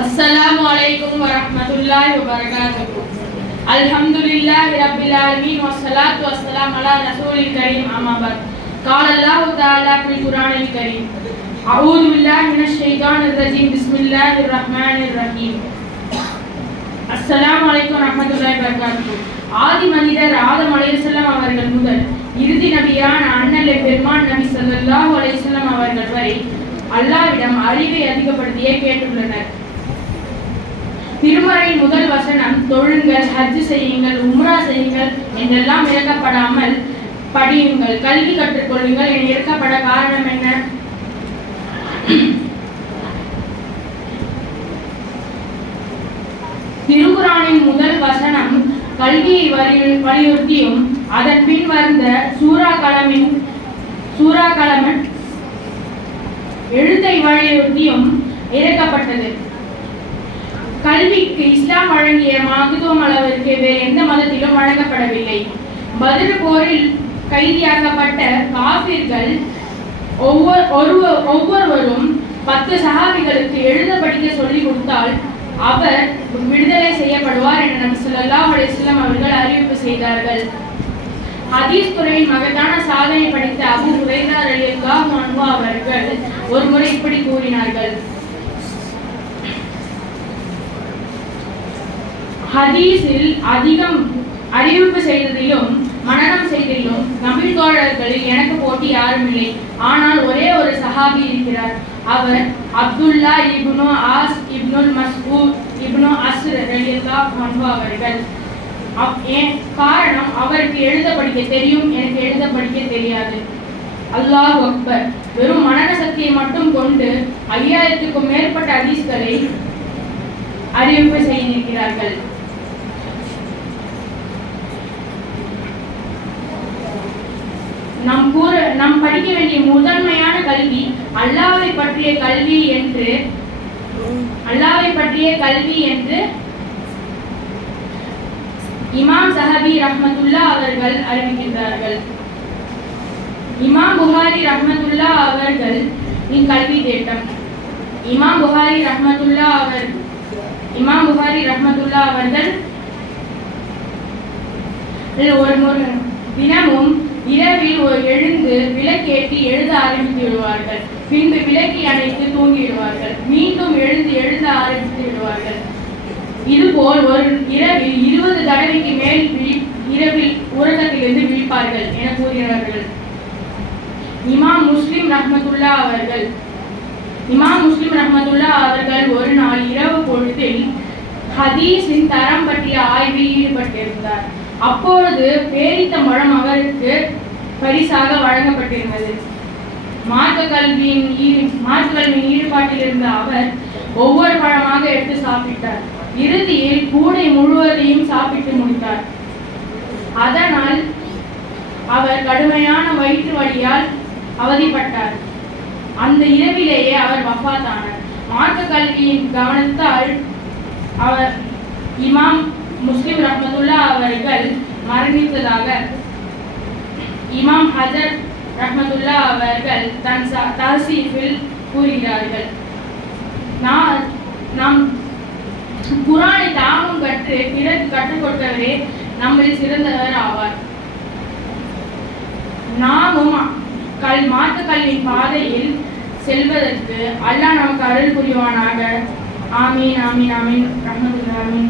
السلام عليكم ورحمة الله وبركاته الحمد لله رب العالمين والصلاة والسلام على رسول الكريم أما بعد قال الله تعالى في القرآن الكريم أعوذ بالله من الشيطان الرجيم بسم الله الرحمن الرحيم அஸ்ஸலாமு அலைக்கும் வரஹ்மத்துல்லாஹி வபரகாத்துஹு ஆதி மனிதர் ஆதம் அலைஹிஸ்ஸலாம் அவர்கள் முதல் இறுதி நபியான அண்ணலை பெருமான் நபி ஸல்லல்லாஹு அலைஹி வஸல்லம் அவர்கள் வரை அல்லாஹ்விடம் அறிவை அதிகப்படுத்தியே கேட்டுள்ளனர் திருமறையின் முதல் வசனம் தொழுங்கள் ஹஜ் செய்யுங்கள் உம்ரா செய்யுங்கள் என்றெல்லாம் இறக்கப்படாமல் படியுங்கள் கல்வி கற்றுக்கொள்ளுங்கள் என இறக்கப்பட காரணம் என்ன? திருக்குறானின் முதல் வசனம் கல்வியை வலியுறுத்தியும் அதன் பின் வந்த சூரா கலமின் சூரா கலமன் எழுத்தை வலியுறுத்தியும் இறக்கப்பட்டது. கல்விக்கு இஸ்லாம் வழங்கிய மகத்துவம் அளவிற்கு வேறு எந்த மதத்திலும் வழங்கப்படவில்லை. பதில் போரில் கைதியாக்கப்பட்ட காபிர்கள் ஒவ்வொரு ஒருவ- ஒவ்வொருவரும் பத்து சகாபிகளுக்கு எழுத படிக்க சொல்லி கொடுத்தால் அவர் விடுதலை செய்யப்படுவார் என நம் ஸல்லல்லாஹு அலிஸ்லாம் அவர்கள் அறிவிப்பு செய்தார்கள். ஹதீஸ் துறையின் மகத்தான சாதனை படைத்த அபு ஹுரைரா அலி அல்லாஹ் அவர்கள் ஒரு முறை இப்படி கூறினார்கள். ஹதீஸில் அதிகம் அறிவிப்பு செய்ததிலும் மனநம் செய்ததிலும் நபில் தோழர்களில் எனக்கு போட்டி யாரும் இல்லை. ஆனால் ஒரே ஒரு சஹாபி இருக்கிறார். அவர் Abdullah ibn As ibnul Masud ibn Amr ரலியல்லா அன்ஹு அவர்கள். அப்- ஏன் காரணம் அவருக்கு எழுத படிக்க தெரியும் எனக்கு எழுத படிக்க தெரியாது. அல்லாஹ் அக்பர். வெறும் மனன சக்தியை மட்டும் கொண்டு ஐயாயிரத்துக்கும் மேற்பட்ட ஹதீஸ்களை அறிவிப்பு செய்திருக்கிறார். நாம் வேண்டிய முதன்மையான கல்வி அல்லாவை பற்றிய கல்வி என்று அல்லாவை பற்றிய கல்வி என்று இமாம் சஹபி ரஹ்மத்துல்லா அவர்கள் அறிவிக்கின்றார்கள். இமாம் புகாரி ரஹ்மத்துல்லா அவர்கள் இக்கல்வி திட்டம். இமாம் புகாரி ரஹ்மத்துல்லா அவர் இமாம் புகாரி ரஹ்மத்துல்லா அவர்கள் ஒரு ஒரு தினமும் இரவில் ஒரு எழுந்து விளக்கேற்றி எழுத ஆரம்பித்து விடுவார்கள் பின்பு விளக்கை அணைத்து தூங்கிவிடுவார்கள். மீண்டும் எழுந்து எழுத ஆரம்பித்து விடுவார்கள் இதுபோல் ஒரு இரவில் இருபது தடவைக்கு மேல் விழி- இரவில் உறக்கத்திலிருந்து விழிப்பார்கள் என கூறினார்கள் இமாம் முஸ்லிம் ரஹமதுல்லா அவர்கள் இமாம் முஸ்லிம் ரஹமதுல்லா அவர்கள் ஒரு நாள் இரவு பொழுதில் ஹதீஸின் தரம் பற்றிய ஆய்வில் அப்பொழுது பேரித்த மழம் அவருக்கு பரிசாக வழங்கப்பட்டிருந்தது. மார்க்க கல்வியின் ஈடு மார்க்க கல்வியின் ஈடுபாட்டில் இருந்த அவர் ஒவ்வொரு பழமாக எடுத்து சாப்பிட்டார். இறுதியில் கூடை முழுவதையும் சாப்பிட்டு முடித்தார். அதனால் அவர் கடுமையான வயிற்று வழியால் அவதிப்பட்டார். அந்த இரவிலேயே அவர் வஃபாத்தானார் மார்க்க கல்வியின் கவனத்தால் அவர் இமாம் முஸ்லிம் ரஹமதுல்லா அவர்கள் மரணித்ததாக இமாம் ஹஜர் ரஹமதுல்லா அவர்கள் தன் ச- தஹசீஃபில் கூறுகிறார்கள். நான் நாம் குரானை தாமும் கற்று பிறகு கற்றுக் கொடுத்தவரே நம்மில் சிறந்தவர் ஆவார். நாமும் கல் மார்க்க கல்வியின் பாதையில் செல்வதற்கு அல்லாஹ் நமக்கு அருள் புரிவானாக. ஆமீன் ஆமீன் ஆமீன். ரஹமதுல்லா ஆமீன்.